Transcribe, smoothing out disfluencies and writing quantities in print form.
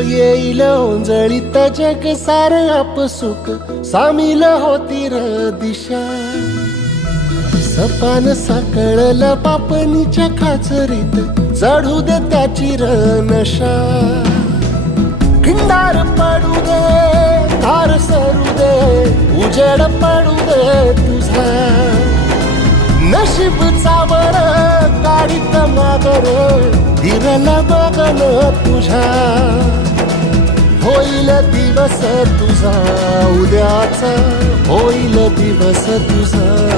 येईल ओंजळीत जग सार आपसुक सामील होती र दिशा सपान साकळल पापणीच्या खाचरीत चढू दे त्याची र नशा खिंडार पडू दे धार सरू दे उजेड पडू दे तुझा नशीब चावर काढीत मागर धीरल बघन तुझ्या होईल दिवस तुझा उद्याचा होईल दिवस तुझा